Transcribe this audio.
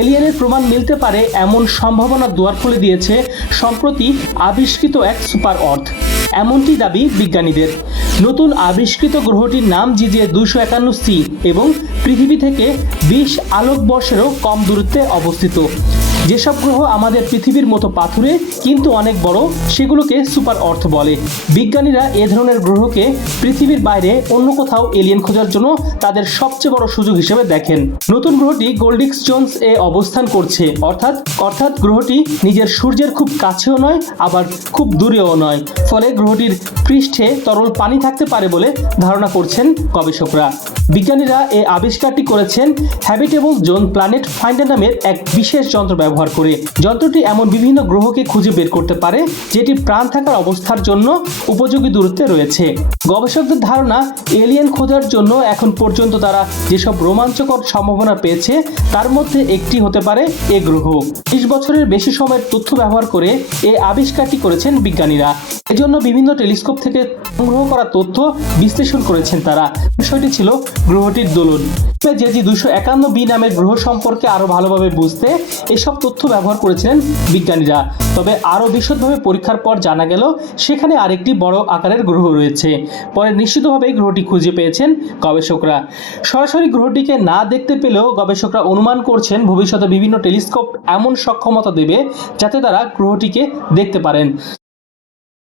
এলিয়েনের প্রমাণ মিলতে পারে এমন সম্ভাবনা দুয়ার খুলে দিয়েছে সম্প্রতি আবিষ্কৃত এক সুপার অর্থ। এমনটি দাবি বিজ্ঞানীদের। নতুন আবিষ্কৃত গ্রহটির নাম জিজিয়ে দুইশো একান্ন সি এবং পৃথিবী থেকে বিশ আলোকবর্ষেরও কম দূরত্বে অবস্থিত। যেসব গ্রহ আমাদের পৃথিবীর মতো পাথুরে, কিন্তু অনেক বড়, সেগুলোকে সুপার অর্থ বলে। বিজ্ঞানীরা এ ধরনের গ্রহকে পৃথিবীর বাইরে অন্য কোথাও এলিয়েন খোঁজার জন্য তাদের সবচেয়ে বড় সুযোগ হিসেবে দেখেন। নতুন গ্রহটি গোল্ডিক্স জোনস এ অবস্থান করছে, অর্থাৎ অর্থাৎ গ্রহটি নিজের সূর্যের খুব কাছেও নয়, আবার খুব দূরেও নয়। ফলে গ্রহটির পৃষ্ঠে তরল পানি থাকতে পারে বলে ধারণা করছেন গবেষকরা। বিজ্ঞানীরা এই আবিষ্কারটি করেছেন হ্যাবিটেবল জোন প্ল্যানেট ফাইন্ডার নামের এক বিশেষ যন্ত্র ব্যবহার করে। যন্ত্রটি এমন বিভিন্ন গ্রহকে খুঁজে বের করতে পারে, যেটি প্রাণ থাকার অবস্থার জন্য উপযোগী দূরত্বে রয়েছে। গবেষকদের ধারণা, এলিয়েন খোঁজার জন্য এখন পর্যন্ত তারা যেসব রোমাঞ্চকর সম্ভাবনা পেয়েছে, তার মধ্যে একটি হতে পারে এ গ্রহ। বিশ বছরের বেশি সময়ের তথ্য ব্যবহার করে এই আবিষ্কারটি করেছেন বিজ্ঞানীরা। এজন্য বিভিন্ন টেলিস্কোপ থেকে সংগ্রহ করা তথ্য বিশ্লেষণ করেছেন তারা। বিষয়টি ছিল গ্রহটির দোলন। জেজি দুশো একান্ন বি নামের গ্রহ সম্পর্কে আরও ভালোভাবে বুঝতে এসব তথ্য ব্যবহার করেছিলেন বিজ্ঞানীরা। তবে আরও বিশদভাবে পরীক্ষার পর জানা গেল, সেখানে আরেকটি বড় আকারের গ্রহ রয়েছে। পরে নিশ্চিতভাবে গ্রহটি খুঁজে পেয়েছেন গবেষকরা। সরাসরি গ্রহটিকে না দেখতে পেলেও গবেষকরা অনুমান করছেন ভবিষ্যতে বিভিন্ন টেলিস্কোপ এমন সক্ষমতা দেবে যাতে তারা গ্রহটিকে দেখতে পারেন।